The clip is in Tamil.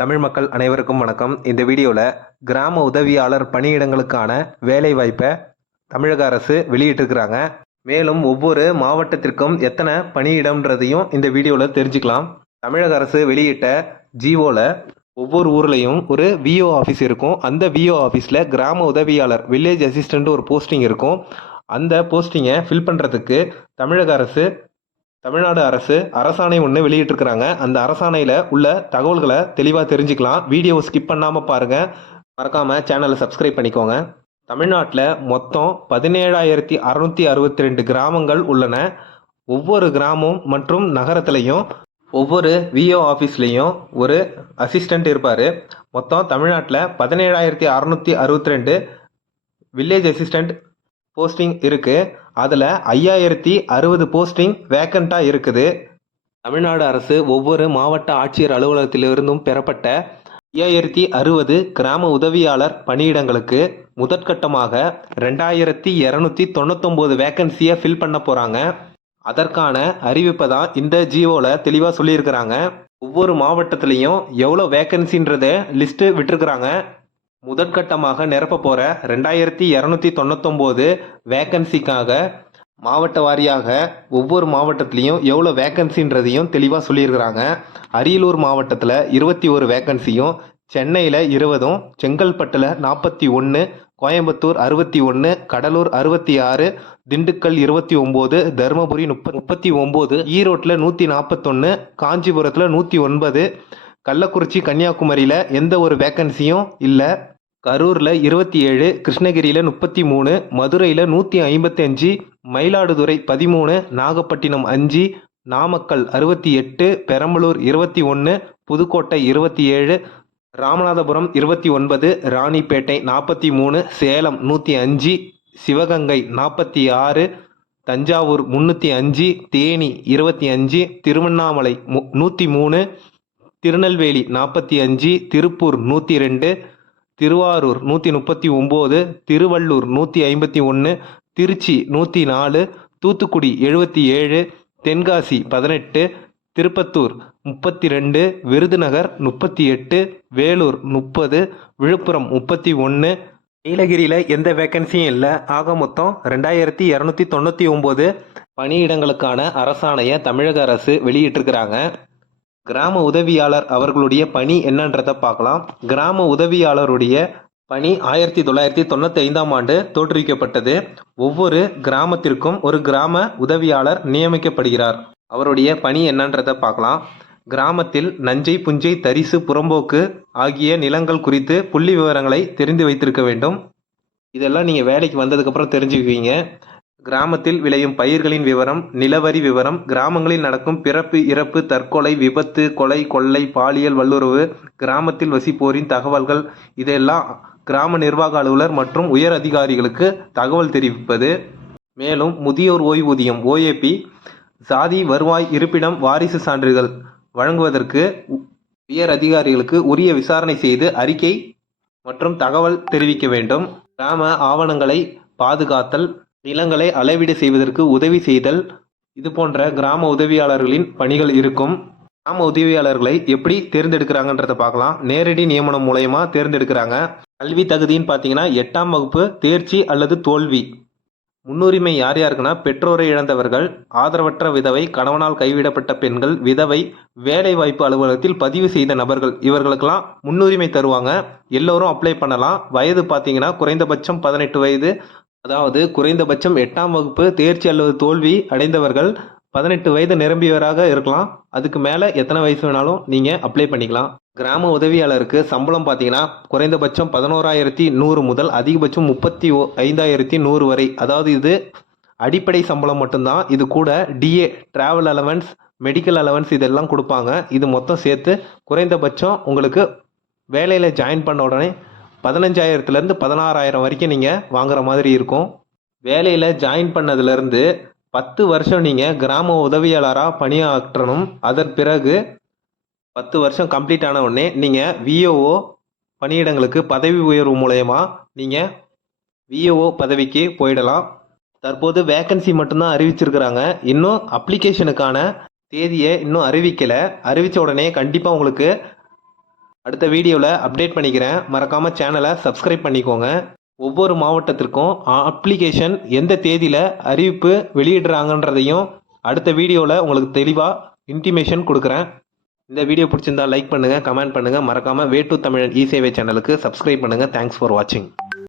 தமிழ் மக்கள் அனைவருக்கும் வணக்கம். இந்த வீடியோவில் கிராம உதவியாளர் பணியிடங்களுக்கான வேலை வாய்ப்பை தமிழக அரசு வெளியிட்டிருக்கிறாங்க. மேலும் ஒவ்வொரு மாவட்டத்திற்கும் எத்தனை பணியிடம்ன்றதையும் இந்த வீடியோவில் தெரிஞ்சுக்கலாம். தமிழக அரசு வெளியிட்ட ஜிஓவில் ஒவ்வொரு ஊர்லேயும் ஒரு விஓ ஆஃபீஸ் இருக்கும். அந்த விஓ ஆஃபீஸில் கிராம உதவியாளர் வில்லேஜ் அசிஸ்டண்ட் ஒரு போஸ்டிங் இருக்கும். அந்த போஸ்டிங்கை ஃபில் பண்ணுறதுக்கு தமிழக அரசு தமிழ்நாடு அரசு அரசாணை ஒன்று வெளியிட்டிருக்கிறாங்க. அந்த அரசாணையில் உள்ள தகவல்களை தெளிவாக தெரிஞ்சுக்கலாம். வீடியோவை ஸ்கிப் பண்ணாமல் பாருங்கள் மறக்காமல் சேனலை சப்ஸ்கிரைப் பண்ணிக்கோங்க. தமிழ்நாட்டில் மொத்தம் பதினேழாயிரத்தி அறுநூத்தி அறுபத்தி ரெண்டு கிராமங்கள் உள்ளன. ஒவ்வொரு கிராமம் மற்றும் நகரத்துலையும் ஒவ்வொரு விஓ ஆஃபீஸ்லேயும் ஒரு அசிஸ்டண்ட் இருப்பார். மொத்தம் தமிழ்நாட்டில் பதினேழாயிரத்தி அறுநூத்தி அறுபத்தி ரெண்டு வில்லேஜ் அசிஸ்டண்ட் போஸ்டிங் இருக்குது அதில் ஐயாயிரத்தி அறுபது போஸ்டிங் வேக்கண்ட்டாக இருக்குது. தமிழ்நாடு அரசு ஒவ்வொரு மாவட்ட ஆட்சியர் அலுவலகத்திலிருந்தும் பெறப்பட்ட ஐயாயிரத்தி அறுபது கிராம உதவியாளர் பணியிடங்களுக்கு முதற்கட்டமாக ரெண்டாயிரத்தி இரநூத்தி தொண்ணூத்தொம்போது வேக்கன்சியை ஃபில் பண்ண போகிறாங்க அதற்கான அறிவிப்பை தான் இந்த ஜியோவில் தெளிவாக சொல்லியிருக்கிறாங்க. ஒவ்வொரு மாவட்டத்திலையும் எவ்வளோ வேக்கன்சின்றத லிஸ்ட்டு விட்டுருக்குறாங்க. முதற்கட்டமாக நிரப்ப போகிற ரெண்டாயிரத்தி இரநூத்தி தொண்ணூத்தொம்போது வேக்கன்சிக்காக மாவட்ட வாரியாக ஒவ்வொரு மாவட்டத்துலேயும் எவ்வளோ வேக்கன்சின்றதையும் தெளிவாக சொல்லியிருக்கிறாங்க. அரியலூர் மாவட்டத்தில் இருபத்தி ஒரு வேக்கன்சியும் சென்னையில் இருபதும் செங்கல்பட்டில் நாற்பத்தி ஒன்று கோயம்புத்தூர் அறுபத்தி ஒன்று கடலூர் அறுபத்தி ஆறு திண்டுக்கல் இருபத்தி ஒம்பது தருமபுரி முப்ப முப்பத்தி ஒம்பது ஈரோட்டில் நூற்றி நாற்பத்தொன்று காஞ்சிபுரத்தில் நூற்றி ஒன்பது கள்ளக்குறிச்சி கன்னியாகுமரியில் எந்த ஒரு வேக்கன்சியும் இல்லை. கரூரில் இருபத்தி ஏழு கிருஷ்ணகிரியில் முப்பத்தி மூணு மதுரையில் நூற்றி ஐம்பத்தஞ்சு மயிலாடுதுறை பதிமூணு நாகப்பட்டினம் அஞ்சு நாமக்கல் அறுபத்தி எட்டு பெரம்பலூர் இருபத்தி ஒன்று புதுக்கோட்டை இருபத்தி ஏழு ராமநாதபுரம் இருபத்தி ஒன்பது ராணிப்பேட்டை நாற்பத்தி மூணு சேலம் நூற்றி அஞ்சு சிவகங்கை நாற்பத்தி ஆறு தஞ்சாவூர் முந்நூற்றி அஞ்சு தேனி இருபத்தி அஞ்சு திருவண்ணாமலை மு நூற்றி மூணு திருநெல்வேலி நாற்பத்தி அஞ்சு திருப்பூர் நூற்றி ரெண்டு திருவாரூர் நூற்றி முப்பத்தி ஒம்பது திருவள்ளூர் நூற்றி ஐம்பத்தி ஒன்று திருச்சி நூற்றி நாலு தூத்துக்குடி எழுபத்தி ஏழு தென்காசி பதினெட்டு திருப்பத்தூர் முப்பத்தி ரெண்டு விருதுநகர் முப்பத்தி எட்டு வேலூர் முப்பது விழுப்புரம் முப்பத்தி ஒன்று. நீலகிரியில் எந்த வேக்கன்சியும் இல்லை. ஆக மொத்தம் ரெண்டாயிரத்தி இரநூத்தி தொண்ணூற்றி ஒம்பது பணியிடங்களுக்கான அரசாணையை தமிழக அரசு வெளியிட்டிருக்கிறாங்க. கிராம உதவியாளர் அவர்களுடைய பணி என்னன்றதை பார்க்கலாம். கிராம உதவியாளருடைய பணி ஆயிரத்தி தொள்ளாயிரத்தி தொண்ணூற்றி ஐந்தாம் ஆண்டு தோற்றுவிக்கப்பட்டது. ஒவ்வொரு கிராமத்திற்கும் ஒரு கிராம உதவியாளர் நியமிக்கப்படுகிறார். அவருடைய பணி என்னன்றதை பார்க்கலாம். கிராமத்தில் நஞ்சை புஞ்சை தரிசு புறம்போக்கு ஆகிய நிலங்கள் குறித்து புள்ளி விவரங்களை தெரிந்து வைத்திருக்க வேண்டும். இதெல்லாம் நீங்கள் வேலைக்கு வந்ததுக்கப்புறம் தெரிஞ்சுக்குவீங்க. கிராமத்தில் விளையும் பயிர்களின் விவரம் நிலவரி விவரம் கிராமங்களில் நடக்கும் பிறப்பு இறப்பு தற்கொலை விபத்து கொலை கொள்ளை பாலியல் வல்லுறவு கிராமத்தில் வசிப்போரின் தகவல்கள் இதெல்லாம் கிராம நிர்வாக அலுவலர் மற்றும் உயர் அதிகாரிகளுக்கு தகவல் தெரிவிப்பது. மேலும் முதியோர் ஓய்வூதியம் ஓஏபி சாதி வருவாய் இருப்பிடம் வாரிசு சான்றிதழ் வழங்குவதற்கு உயர் அதிகாரிகளுக்கு உரிய விசாரணை செய்து அறிக்கை மற்றும் தகவல் தெரிவிக்க வேண்டும். கிராம ஆவணங்களை பாதுகாத்தல் நிலங்களை அளவீடு செய்வதற்கு உதவி செய்தல். இது போன்ற கிராம உதவியாளர்களின் பணிகள் இருக்கும். கிராம உதவியாளர்களை எப்படி தேர்ந்தெடுக்கிறாங்கன்றத பார்க்கலாம். நேரடி நியமனம் மூலயமா தேர்ந்தெடுக்கிறாங்க. கல்வி தகுதின்னு பார்த்தீங்கன்னா எட்டாம் வகுப்பு தேர்ச்சி அல்லது தோல்வி. முன்னுரிமை யார் யாருக்குன்னா பெற்றோரை இழந்தவர்கள் ஆதரவற்ற விதவை கணவனால் கைவிடப்பட்ட பெண்கள் விதவை வேலைவாய்ப்பு அலுவலகத்தில் பதிவு செய்த நபர்கள் இவர்களுக்கெல்லாம் முன்னுரிமை தருவாங்க. எல்லோரும் அப்ளை பண்ணலாம். வயது பார்த்தீங்கன்னா குறைந்தபட்சம் பதினெட்டு வயது அதாவது குறைந்தபட்சம் எட்டாம் வகுப்பு தேர்ச்சி அல்லது தோல்வி அடைந்தவர்கள் பதினெட்டு வயது நிரம்பியவராக இருக்கலாம். அதுக்கு மேலே எத்தனை வயசு வேணாலும் நீங்கள் அப்ளை பண்ணிக்கலாம். கிராம உதவியாளருக்கு சம்பளம் பார்த்தீங்கன்னா குறைந்தபட்சம் பதினோராயிரத்தி நூறு முதல் அதிகபட்சம் முப்பத்தி ஓ ஐந்தாயிரத்தி நூறு வரை. அதாவது இது அடிப்படை சம்பளம் மட்டும்தான். இது கூட DA travel allowance medical allowance இதெல்லாம் கொடுப்பாங்க. இது மொத்தம் சேர்த்து குறைந்தபட்சம் உங்களுக்கு வேலையில் ஜாயின் பண்ண உடனே பதினஞ்சாயிரத்துலேருந்து பதினாறாயிரம் வரைக்கும் நீங்கள் வாங்குற மாதிரி இருக்கும். வேலையில் ஜாயின் பண்ணதுலேருந்து பத்து வருஷம் நீங்கள் கிராம உதவியாளராக பணியாற்றணும். அதன் பிறகு பத்து வருஷம் கம்ப்ளீட் ஆன உடனே நீங்கள் விஓஓ பணியிடங்களுக்கு பதவி உயர்வு மூலயமா நீங்கள் விஓஓ பதவிக்கு போயிடலாம். தற்போது வேக்கன்சி மட்டும்தான் அறிவிச்சிருக்கிறாங்க. இன்னும் அப்ளிகேஷனுக்கான தேதியை இன்னும் அறிவிக்கலை. அறிவித்த உடனே கண்டிப்பாக உங்களுக்கு அடுத்த வீடியோவில் அப்டேட் பண்ணிக்கிறேன். மறக்காமல் சேனலை சப்ஸ்கிரைப் பண்ணிக்கோங்க. ஒவ்வொரு மாவட்டத்திற்கும் அப்ளிகேஷன் எந்த தேதியில் அறிவிப்பு வெளியிடுறாங்கன்றதையும் அடுத்த வீடியோவில் உங்களுக்கு தெளிவாக இன்டிமேஷன் கொடுக்குறேன். இந்த வீடியோ பிடிச்சிருந்தா லைக் பண்ணுங்கள் கமெண்ட் பண்ணுங்கள் மறக்காமல் வே டு தமிழன் இ சேவை சேனலுக்கு சப்ஸ்கிரைப் பண்ணுங்கள் தேங்க்ஸ் ஃபார் வாட்சிங்